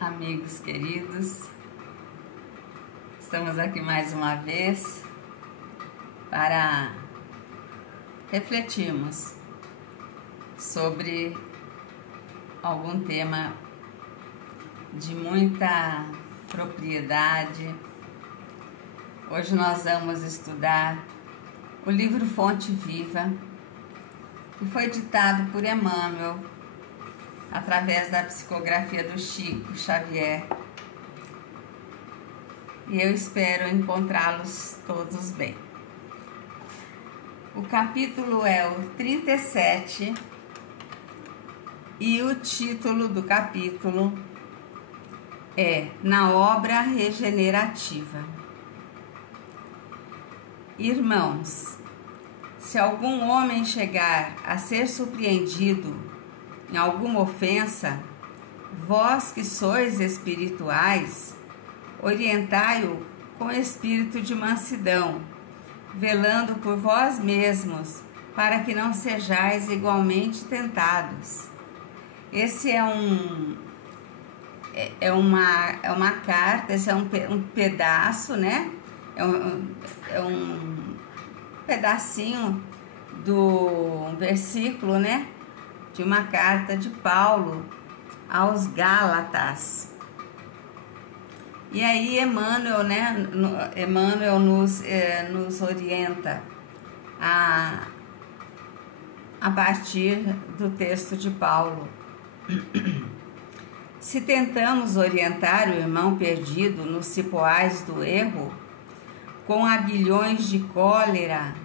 Amigos queridos, estamos aqui mais uma vez para refletirmos sobre algum tema de muita propriedade. Hoje nós vamos estudar o livro Fonte Viva, que foi ditado por Emmanuel através da psicografia do Chico Xavier, e eu espero encontrá-los todos bem. O capítulo é o 37 e o título do capítulo é Na Obra Regenerativa. Irmãos, se algum homem chegar a ser surpreendido em alguma ofensa, vós que sois espirituais, orientai-o com espírito de mansidão, velando por vós mesmos, para que não sejais igualmente tentados. Esse é uma carta, esse é um pedaço, né? É um pedacinho do versículo, né? De uma carta de Paulo aos Gálatas. E aí Emmanuel, né? Emmanuel nos orienta a partir do texto de Paulo. Se tentamos orientar o irmão perdido nos cipoais do erro, com aguilhões de cólera,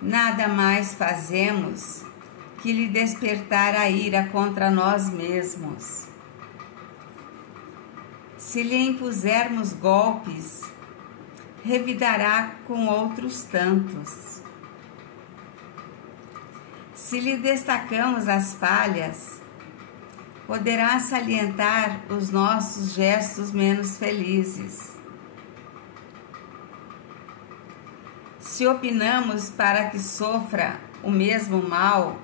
nada mais fazemos que lhe despertar a ira contra nós mesmos. Se lhe impusermos golpes, revidará com outros tantos. Se lhe destacamos as falhas, poderá salientar os nossos gestos menos felizes. Se opinamos para que sofra o mesmo mal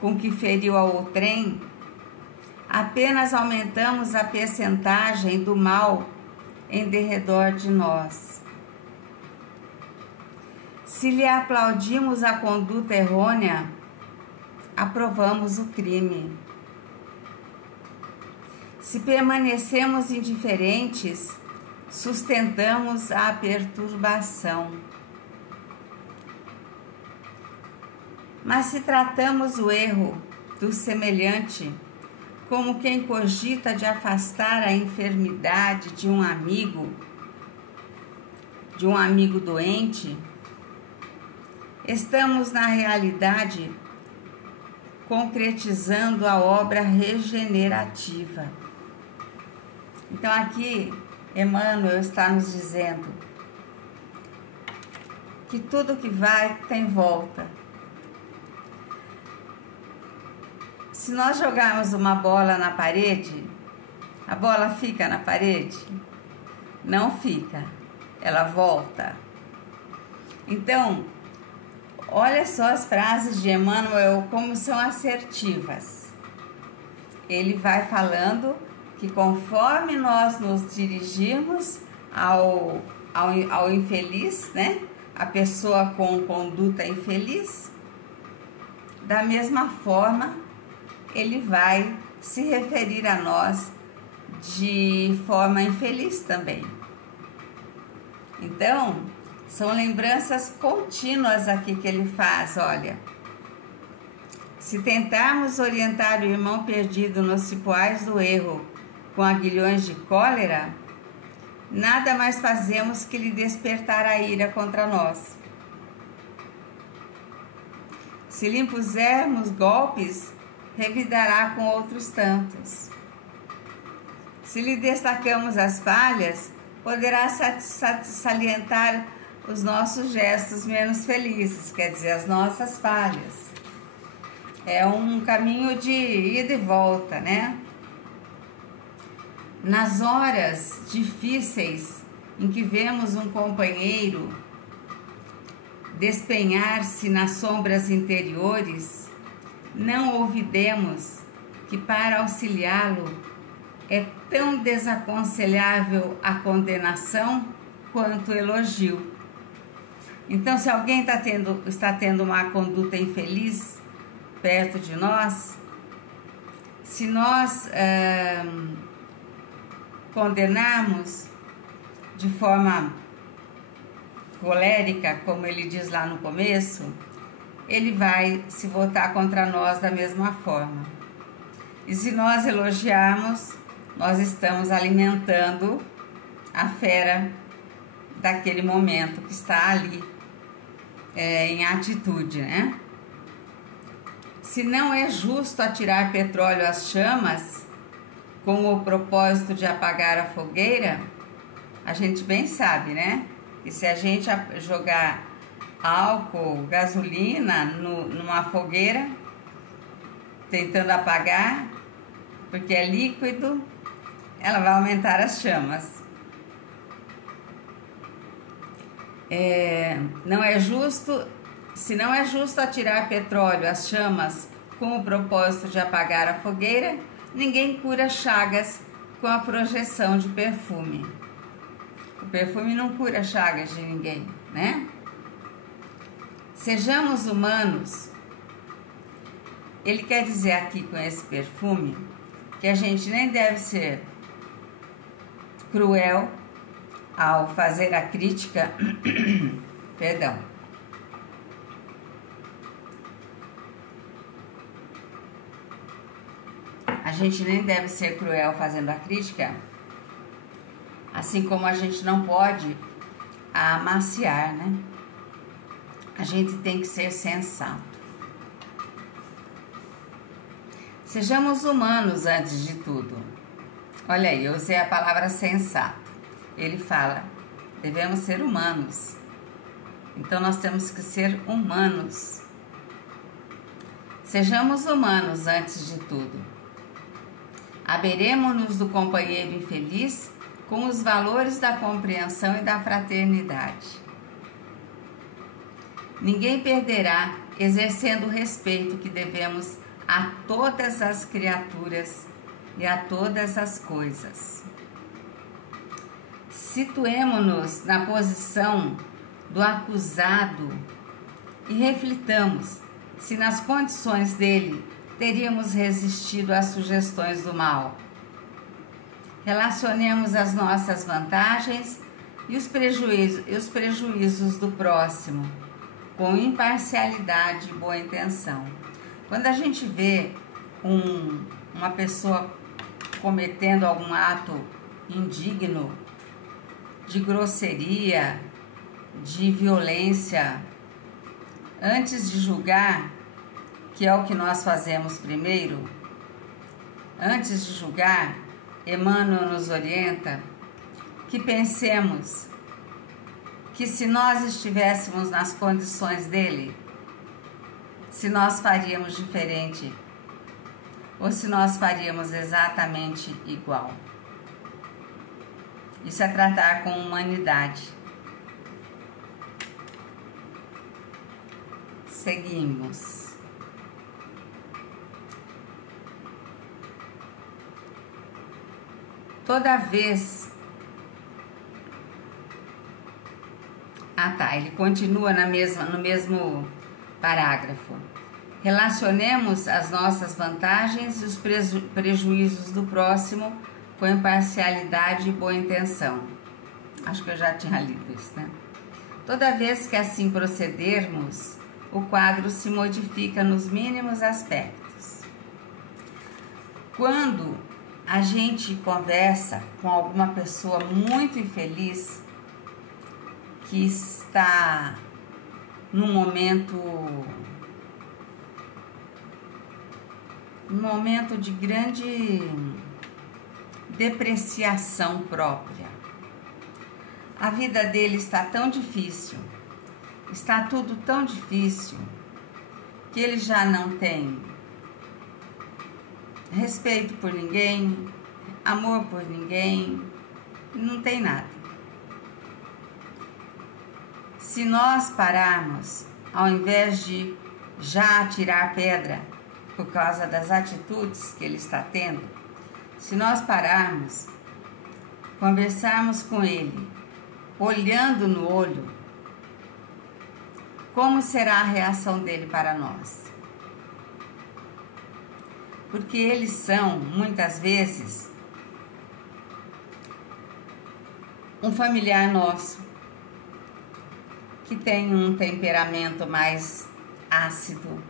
com que feriu a outrem, apenas aumentamos a percentagem do mal em derredor de nós. Se lhe aplaudimos a conduta errônea, aprovamos o crime. Se permanecemos indiferentes, sustentamos a perturbação. Mas se tratamos o erro do semelhante como quem cogita de afastar a enfermidade de um amigo doente, estamos na realidade concretizando a obra regenerativa. Então aqui Emmanuel está nos dizendo que tudo que vai tem volta. Se nós jogarmos uma bola na parede, a bola fica na parede? Não fica, ela volta. Então, olha só as frases de Emmanuel como são assertivas. Ele vai falando que conforme nós nos dirigirmos ao infeliz, né? A pessoa com conduta infeliz, da mesma forma, ele vai se referir a nós de forma infeliz também. Então, são lembranças contínuas aqui que ele faz, olha. Se tentarmos orientar o irmão perdido nos cipoais do erro com aguilhões de cólera, nada mais fazemos que lhe despertar a ira contra nós. Se lhe impusermos golpes, revidará com outros tantos. Se lhe destacamos as falhas, poderá salientar os nossos gestos menos felizes, quer dizer, as nossas falhas. É um caminho de ida e volta, né? Nas horas difíceis em que vemos um companheiro despenhar-se nas sombras interiores, não olvidemos que para auxiliá-lo é tão desaconselhável a condenação quanto o elogio. Então, se alguém está tendo uma conduta infeliz perto de nós, se nós condenarmos de forma colérica, como ele diz lá no começo, ele vai se voltar contra nós da mesma forma. E se nós elogiarmos, nós estamos alimentando a fera daquele momento que está ali em atitude, né? Se não é justo atirar petróleo às chamas com o propósito de apagar a fogueira, a gente bem sabe, né? E se a gente jogar álcool, gasolina numa fogueira, tentando apagar, porque é líquido, ela vai aumentar as chamas. Se não é justo atirar petróleo às chamas com o propósito de apagar a fogueira, ninguém cura chagas com a projeção de perfume. O perfume não cura chagas de ninguém, né? Sejamos humanos. Ele quer dizer aqui com esse perfume que a gente nem deve ser cruel ao fazer a crítica, perdão. A gente nem deve ser cruel fazendo a crítica, assim como a gente não pode amaciar, né? A gente tem que ser sensato. Sejamos humanos antes de tudo. Olha aí, eu usei a palavra sensato. Ele fala, devemos ser humanos. Então nós temos que ser humanos. Sejamos humanos antes de tudo. Aberemo-nos do companheiro infeliz com os valores da compreensão e da fraternidade. Ninguém perderá exercendo o respeito que devemos a todas as criaturas e a todas as coisas. Situemo-nos na posição do acusado e reflitamos se nas condições dele teríamos resistido às sugestões do mal. Relacionemos as nossas vantagens e os prejuízos do próximo com imparcialidade e boa intenção. Quando a gente vê uma pessoa cometendo algum ato indigno, de grosseria, de violência, antes de julgar, que é o que nós fazemos primeiro, antes de julgar, Emmanuel nos orienta que pensemos que se nós estivéssemos nas condições dele, se nós faríamos diferente ou se nós faríamos exatamente igual. Isso é tratar com humanidade. Seguimos. Toda vez... ele continua no mesmo parágrafo. Relacionemos as nossas vantagens e os prejuízos do próximo com imparcialidade e boa intenção. Acho que eu já tinha lido isso, né? Toda vez que assim procedermos, o quadro se modifica nos mínimos aspectos. Quando a gente conversa com alguma pessoa muito infeliz, que está num momento de grande depreciação própria. A vida dele está tão difícil, está tudo tão difícil, que ele já não tem respeito por ninguém, amor por ninguém, não tem nada. Se nós pararmos, ao invés de já atirar pedra por causa das atitudes que ele está tendo, Se nós pararmos, conversarmos com ele, olhando no olho, como será a reação dele para nós? Porque eles são, muitas vezes, um familiar nosso, que tem um temperamento mais ácido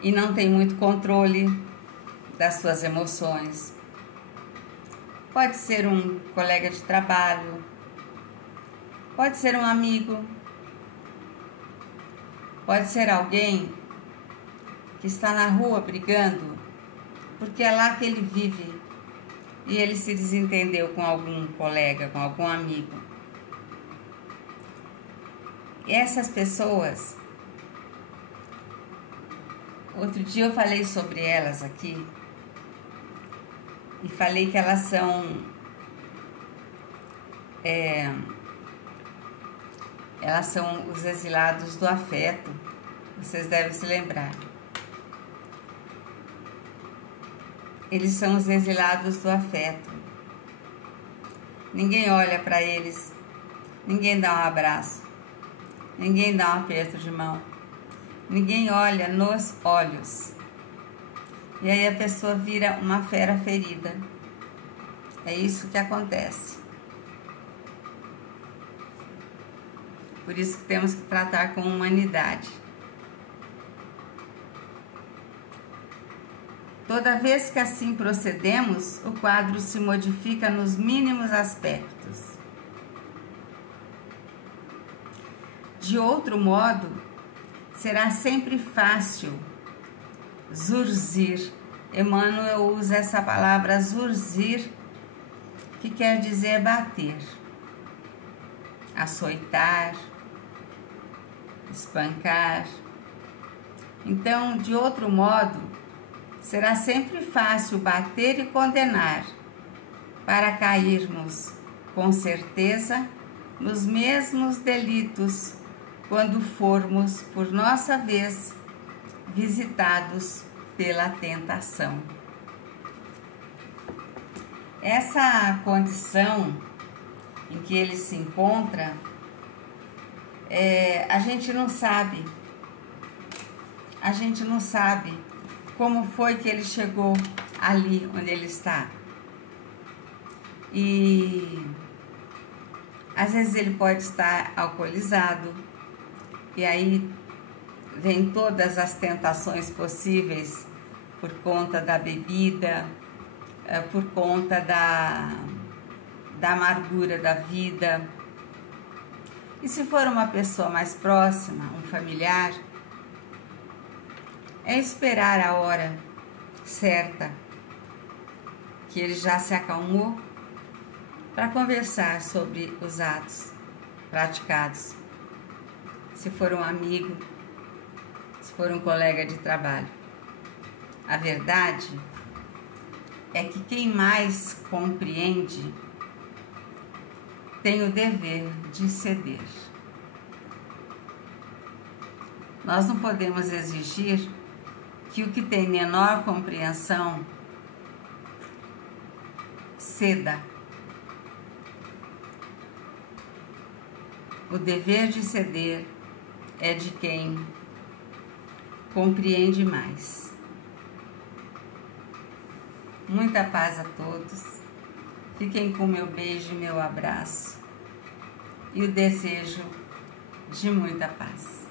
e não tem muito controle das suas emoções. Pode ser um colega de trabalho, pode ser um amigo, pode ser alguém que está na rua brigando, porque é lá que ele vive e ele se desentendeu com algum colega, com algum amigo. E essas pessoas, outro dia eu falei sobre elas aqui, e falei que elas são os exilados do afeto. Vocês devem se lembrar. Eles são os exilados do afeto. Ninguém olha para eles, ninguém dá um abraço, ninguém dá um aperto de mão, ninguém olha nos olhos. E aí a pessoa vira uma fera ferida. É isso que acontece. Por isso que temos que tratar com humanidade. Toda vez que assim procedemos, o quadro se modifica nos mínimos aspectos. De outro modo, será sempre fácil zurzir. Emmanuel usa essa palavra zurzir, que quer dizer bater, açoitar, espancar. Então, de outro modo, será sempre fácil bater e condenar, para cairmos, com certeza, nos mesmos delitos, quando formos, por nossa vez, visitados pela tentação. Essa condição em que ele se encontra, a gente não sabe como foi que ele chegou ali onde ele está. E às vezes ele pode estar alcoolizado, e aí vem todas as tentações possíveis por conta da bebida, por conta da amargura da vida. E se for uma pessoa mais próxima, um familiar, é esperar a hora certa, que ele já se acalmou, para conversar sobre os atos praticados. Se for um amigo, se for um colega de trabalho. A verdade é que quem mais compreende tem o dever de ceder. Nós não podemos exigir que o que tem menor compreensão ceda. O dever de ceder é de quem compreende mais. Muita paz a todos. Fiquem com meu beijo e meu abraço e o desejo de muita paz.